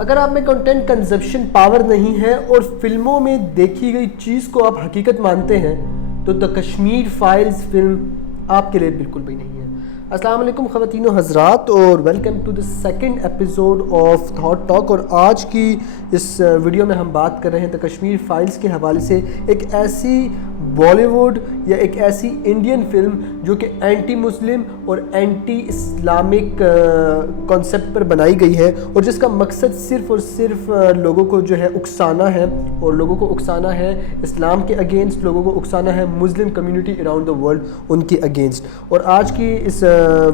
اگر آپ میں کنٹینٹ کنزپشن پاور نہیں ہے اور فلموں میں دیکھی گئی چیز کو آپ حقیقت مانتے ہیں تو دا کشمیر فائلز فلم آپ کے لیے بالکل بھی نہیں ہے۔ السلام علیکم خواتین و حضرات، اور welcome to the second episode of thought talk. اور آج کی اس ویڈیو میں ہم بات کر رہے ہیں دا کشمیر فائلز کے حوالے سے ایک ایسی بالی ووڈ یا ایک ایسی انڈین فلم جو کہ اینٹی مسلم اور اینٹی اسلامک کانسیپٹ پر بنائی گئی ہے، اور جس کا مقصد صرف اور صرف لوگوں کو جو ہے اکسانا ہے، اور لوگوں کو اکسانا ہے اسلام کے اگینسٹ، لوگوں کو اکسانا ہے Muslim community around the world ان کے اگینسٹ۔ اور آج کی اس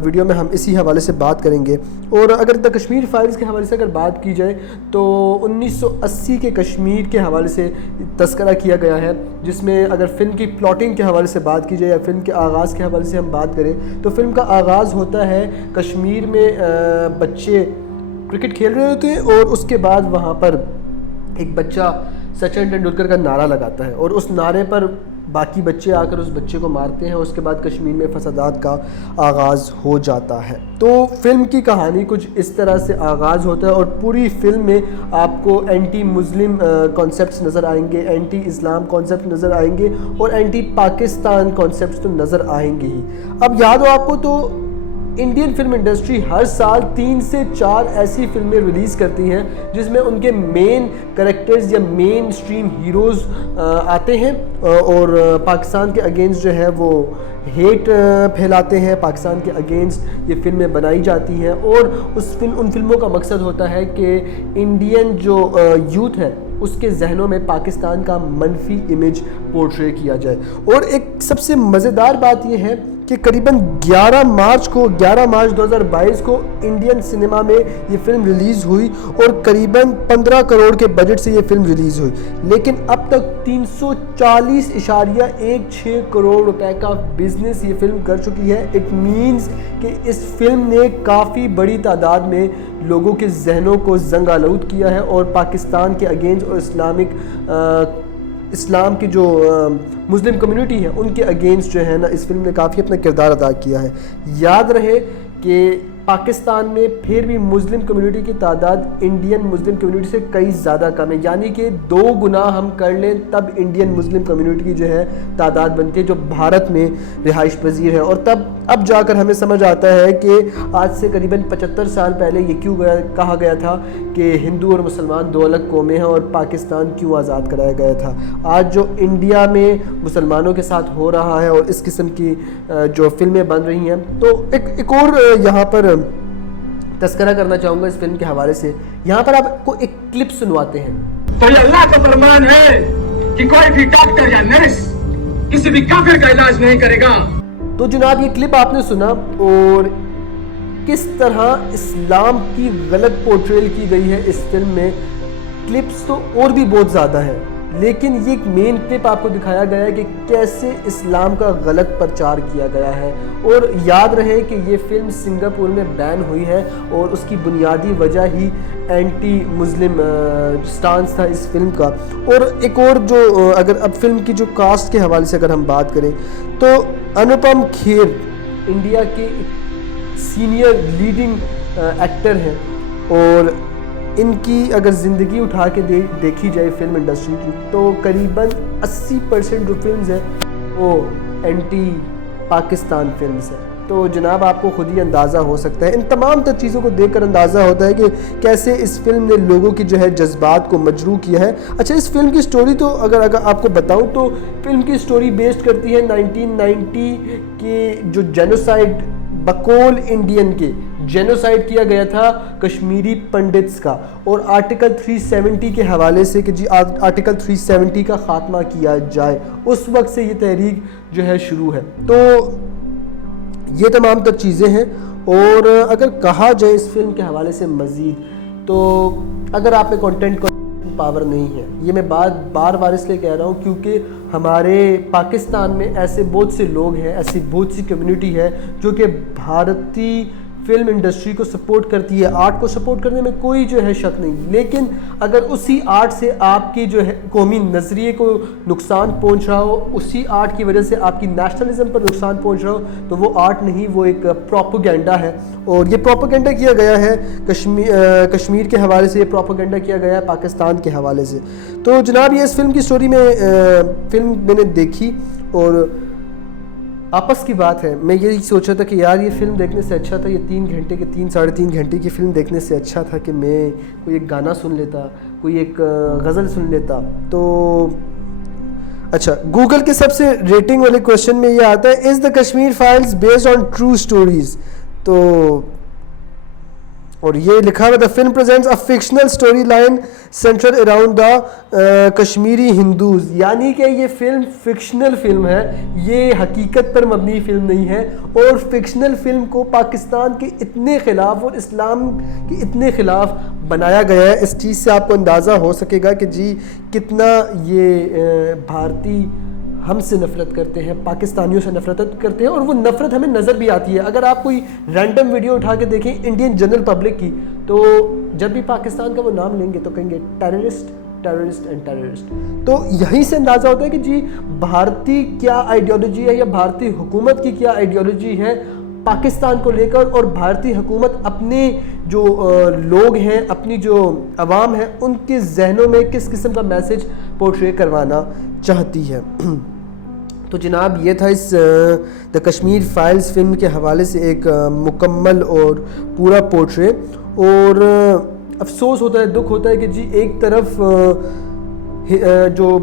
ویڈیو میں ہم اسی حوالے سے بات کریں گے۔ اور اگر دا کشمیر فائلز کے حوالے سے اگر بات کی جائے تو 1980 کے کشمیر کے حوالے سے تذکرہ کیا گیا ہے، جس میں اگر فلم کی پلاٹنگ کے حوالے سے بات کی جائے یا فلم کے آغاز کے حوالے سے ہم بات کریں تو فلم کا آغاز ہوتا ہے کشمیر میں بچے کرکٹ کھیل رہے ہوتے ہیں، اور اس کے بعد وہاں پر ایک بچہ سچن ٹینڈولکر کا نعرہ لگاتا ہے، اور اس نعرے پر باقی بچے آ کر اس بچے کو مارتے ہیں، اور اس کے بعد کشمیر میں فسادات کا آغاز ہو جاتا ہے۔ تو فلم کی کہانی کچھ اس طرح سے آغاز ہوتا ہے، اور پوری فلم میں آپ کو اینٹی مسلم کانسیپٹس نظر آئیں گے، اینٹی اسلام کانسیپٹ نظر آئیں گے، اور اینٹی پاکستان کانسیپٹس تو نظر آئیں گے ہی۔ اب یاد ہو آپ کو تو انڈین فلم انڈسٹری ہر سال 3 سے 4 ایسی فلمیں ریلیز کرتی ہیں جس میں ان کے مین کریکٹرز یا مین اسٹریم ہیروز آتے ہیں اور پاکستان کے اگینسٹ جو ہے وہ ہیٹ پھیلاتے ہیں، پاکستان کے اگینسٹ یہ فلمیں بنائی جاتی ہیں، اور ان فلموں کا مقصد ہوتا ہے کہ انڈین جو یوتھ ہے اس کے ذہنوں میں پاکستان کا منفی امیج پورٹرے کیا جائے۔ اور ایک سب سے مزیدار بات یہ ہے کہ قریباً 11 مارچ 2022 کو انڈین سنیما میں یہ فلم ریلیز ہوئی، اور قریباً 15 کروڑ کے بجٹ سے یہ فلم ریلیز ہوئی، لیکن اب تک 340.16 کروڑ روپے کا بزنس یہ فلم کر چکی ہے۔ اٹ مینز کہ اس فلم نے کافی بڑی تعداد میں لوگوں کے ذہنوں کو زنگ آلود کیا ہے، اور پاکستان کے اگینسٹ اور اسلام کی جو مسلم کمیونٹی ہے ان کے اگینسٹ جو ہے نا اس فلم نے کافی اپنا کردار ادا کیا ہے۔ یاد رہے کہ پاکستان میں پھر بھی مسلم کمیونٹی کی تعداد انڈین مسلم کمیونٹی سے کئی زیادہ کم ہے، یعنی کہ 2 گنا ہم کر لیں تب انڈین مسلم کمیونٹی کی جو ہے تعداد بنتی ہے جو بھارت میں رہائش پذیر ہے۔ اور اب جا کر ہمیں سمجھ آتا ہے کہ آج سے قریباً 75 سال پہلے یہ کیوں کہا گیا تھا کہ ہندو اور مسلمان 2 الگ قومیں ہیں، اور پاکستان کیوں آزاد کرایا گیا تھا۔ آج جو انڈیا میں مسلمانوں کے ساتھ ہو رہا ہے اور اس قسم کی جو فلمیں بن رہی ہیں، تو ایک اور یہاں پر تذکرہ کرنا چاہوں گا اس فلم کے حوالے سے۔ یہاں پر آپ کو ایک کلپ سنواتے ہیں۔ تو یہ اللہ کا فرمان ہے کہ کوئی بھی ڈاکٹر یا نرس کسی بھی کافر کا علاج نہیں کرے گا۔ تو جناب یہ کلپ آپ نے سنا، اور کس طرح اسلام کی غلط پورٹریل کی گئی ہے اس فلم میں۔ کلپس تو اور بھی بہت زیادہ ہیں، لیکن یہ ایک مین کلپ آپ کو دکھایا گیا ہے کہ کیسے اسلام کا غلط پرچار کیا گیا ہے۔ اور یاد رہے کہ یہ فلم سنگاپور میں بین ہوئی ہے، اور اس کی بنیادی وجہ ہی اینٹی مسلم سٹانس تھا اس فلم کا۔ اور ایک اور جو اگر اب فلم کی جو کاسٹ کے حوالے سے اگر ہم بات کریں تو انوپم کھیر انڈیا کے سینئر لیڈنگ ایکٹر ہیں، اور ان کی اگر زندگی اٹھا کے دیکھی جائے فلم انڈسٹری کی تو قریباً 80% جو فلمز ہیں وہ اینٹی پاکستان فلمز ہیں۔ تو جناب آپ کو خود ہی اندازہ ہو سکتا ہے، ان تمام تر چیزوں کو دیکھ کر اندازہ ہوتا ہے کہ کیسے اس فلم نے لوگوں کی جو ہے جذبات کو مجروح کیا ہے۔ اچھا، اس فلم کی سٹوری تو اگر آپ کو بتاؤں تو فلم کی سٹوری بیسڈ کرتی ہے 1990 کے جو جینوسائیڈ بقول انڈین کے جینوسائیڈ کیا گیا تھا کشمیری پنڈتس کا، اور آرٹیکل 370 کے حوالے سے کہ جی آرٹیکل 370 کا خاتمہ کیا جائے، اس وقت سے یہ تحریک جو ہے شروع ہے۔ تو یہ تمام تر چیزیں ہیں۔ اور اگر کہا جائے اس فلم کے حوالے سے مزید، تو اگر آپ میں کنٹینٹ پاور نہیں ہے، یہ میں بار اس لیے کہہ رہا ہوں کیونکہ ہمارے پاکستان میں ایسے بہت سے لوگ ہیں، ایسی بہت سی کمیونٹی ہے جو کہ بھارتی فلم انڈسٹری کو سپورٹ کرتی ہے, آرٹ کو سپورٹ کرنے میں کوئی جو ہے شک نہیں, لیکن اگر اسی آرٹ سے آپ کی جو ہے قومی نظریے کو نقصان پہنچ رہا ہو, اسی آرٹ کی وجہ سے آپ کی نیشنلزم پر نقصان پہنچ رہا ہو, تو وہ آرٹ نہیں, وہ ایک پروپیگنڈا ہے. اور یہ پروپیگنڈا کیا گیا ہے کشمیر کے حوالے سے, یہ پروپیگنڈا کیا گیا ہے پاکستان کے حوالے سے. تو جناب یہ اس فلم کی سٹوری میں فلم میں نے دیکھی اور آپس کی بات ہے, میں یہی سوچا تھا کہ یار یہ فلم دیکھنے سے اچھا تھا, یہ 3 گھنٹے کی فلم دیکھنے سے اچھا تھا کہ میں کوئی ایک گانا سن لیتا, کوئی ایک غزل سن لیتا. تو اچھا, گوگل کے سب سے ریٹنگ والے کوشچن میں یہ آتا ہے, is the Kashmir files based on true stories. تو اور یہ لکھا ہوا, the film presents a fictional story line centred around the Kashmiri Hindus, یعنی کہ یہ فلم فکشنل فلم ہے, یہ حقیقت پر مبنی فلم نہیں ہے. اور فکشنل فلم کو پاکستان کے اتنے خلاف اور اسلام کے اتنے خلاف بنایا گیا ہے, اس چیز سے آپ کو اندازہ ہو سکے گا کہ جی کتنا یہ بھارتی ہم سے نفرت کرتے ہیں, پاکستانیوں سے نفرت کرتے ہیں, اور وہ نفرت ہمیں نظر بھی آتی ہے. اگر آپ کوئی رینڈم ویڈیو اٹھا کے دیکھیں انڈین جنرل پبلک کی, تو جب بھی پاکستان کا وہ نام لیں گے تو کہیں گے ٹیررسٹ ٹیررسٹ اینڈ ٹیررسٹ. تو یہیں سے اندازہ ہوتا ہے کہ جی بھارتی کیا آئیڈیالوجی ہے, یا بھارتی حکومت کی کیا آئیڈیالوجی ہے پاکستان کو لے کر, اور بھارتی حکومت اپنے جو لوگ ہیں, اپنی جو عوام ہے, ان کے ذہنوں میں کس قسم کا میسج پورٹرے کروانا چاہتی ہے. تو جناب یہ تھا اس دا کشمیر فائلز فلم کے حوالے سے ایک مکمل اور پورا پورٹرے. اور افسوس ہوتا ہے, دکھ ہوتا ہے کہ جی ایک طرف جو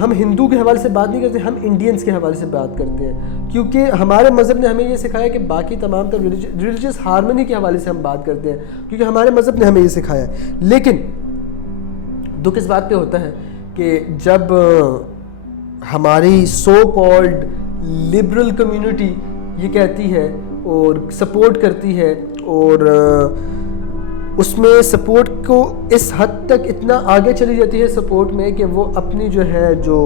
ہم ہندو کے حوالے سے بات نہیں کرتے, ہم انڈینز کے حوالے سے بات کرتے ہیں, کیونکہ ہمارے مذہب نے ہمیں یہ سکھایا کہ باقی تمام تر ریلیجیس ہارمنی کے حوالے سے ہم بات کرتے ہیں, کیونکہ ہمارے مذہب نے ہمیں یہ سکھایا ہے. لیکن دکھ اس بات پہ ہوتا ہے کہ جب ہماری سو کالڈ لبرل کمیونٹی یہ کہتی ہے اور سپورٹ کرتی ہے, اور اس میں سپورٹ کو اس حد تک اتنا آگے چلی جاتی ہے سپورٹ میں کہ وہ اپنی جو ہے جو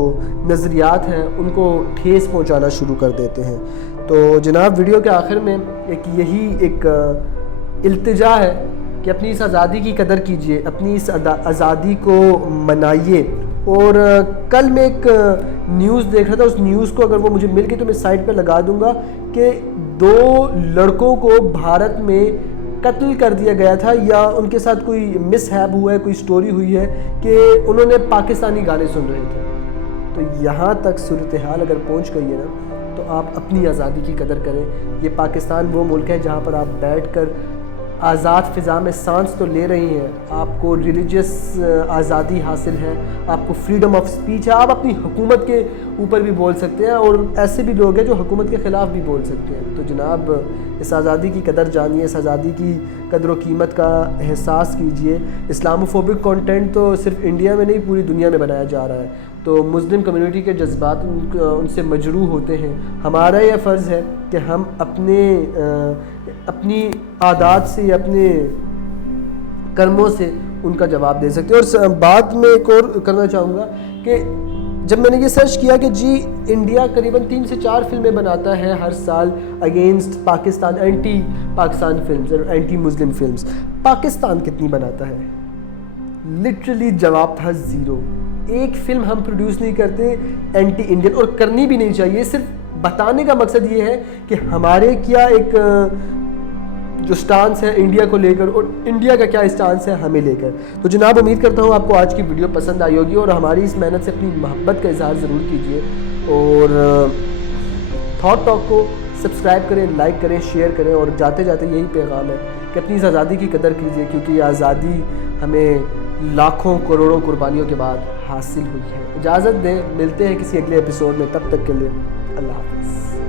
نظریات ہیں ان کو ٹھیس پہنچانا شروع کر دیتے ہیں. تو جناب ویڈیو کے آخر میں یہی ایک التجا ہے کہ اپنی اس آزادی کی قدر کیجیے, اپنی اس آزادی کو منائیے. اور کل میں ایک نیوز دیکھ رہا تھا, اس نیوز کو اگر وہ مجھے مل گئی تو میں سائٹ پہ لگا دوں گا, کہ 2 لڑکوں کو بھارت میں قتل کر دیا گیا تھا, یا ان کے ساتھ کوئی مس ہیپ ہوا ہے, کوئی سٹوری ہوئی ہے کہ انہوں نے پاکستانی گانے سن رہے تھے. تو یہاں تک صورتحال اگر پہنچ گئی ہے نا, تو آپ اپنی آزادی کی قدر کریں. یہ پاکستان وہ ملک ہے جہاں پر آپ بیٹھ کر آزاد فضا میں سانس تو لے رہی ہیں, آپ کو ریلیجیس آزادی حاصل ہے, آپ کو فریڈم آف سپیچ ہے, آپ اپنی حکومت کے اوپر بھی بول سکتے ہیں, اور ایسے بھی لوگ ہیں جو حکومت کے خلاف بھی بول سکتے ہیں. تو جناب اس آزادی کی قدر جانیے, اس آزادی کی قدر و قیمت کا احساس کیجیے. اسلاموفوبک کانٹینٹ تو صرف انڈیا میں نہیں پوری دنیا میں بنایا جا رہا ہے, تو مسلم کمیونٹی کے جذبات ان سے مجروح ہوتے ہیں. ہمارا یہ فرض ہے کہ ہم اپنی عادات سے, اپنے کرموں سے ان کا جواب دے سکتے ہیں. اور بات میں ایک اور کرنا چاہوں گا کہ جب میں نے یہ سرچ کیا کہ جی انڈیا قریباً 3 سے 4 فلمیں بناتا ہے ہر سال against Pakistan, anti Pakistan films اور اینٹی مسلم فلمز, پاکستان کتنی بناتا ہے؟ لٹرلی جواب تھا 0. ایک فلم ہم پروڈیوس نہیں کرتے اینٹی انڈین, اور کرنی بھی نہیں چاہیے. صرف بتانے کا مقصد یہ ہے کہ ہمارے کیا ایک جو سٹانس ہے انڈیا کو لے کر, اور انڈیا کا کیا سٹانس ہے ہمیں لے کر. تو جناب امید کرتا ہوں آپ کو آج کی ویڈیو پسند آئی ہوگی, اور ہماری اس محنت سے اپنی محبت کا اظہار ضرور کیجیے. اور تھاٹ ٹاک کو سبسکرائب کریں, لائک کریں, شیئر کریں, اور جاتے جاتے یہی پیغام ہے کہ اپنی اس آزادی کی قدر کیجیے, کیونکہ یہ آزادی ہمیں لاکھوں کروڑوں قربانیوں کے بعد حاصل ہوئی ہے. اجازت دیں, ملتے ہیں کسی اگلے ایپیسوڈ میں, تب تک کے لیے اللہ حافظ.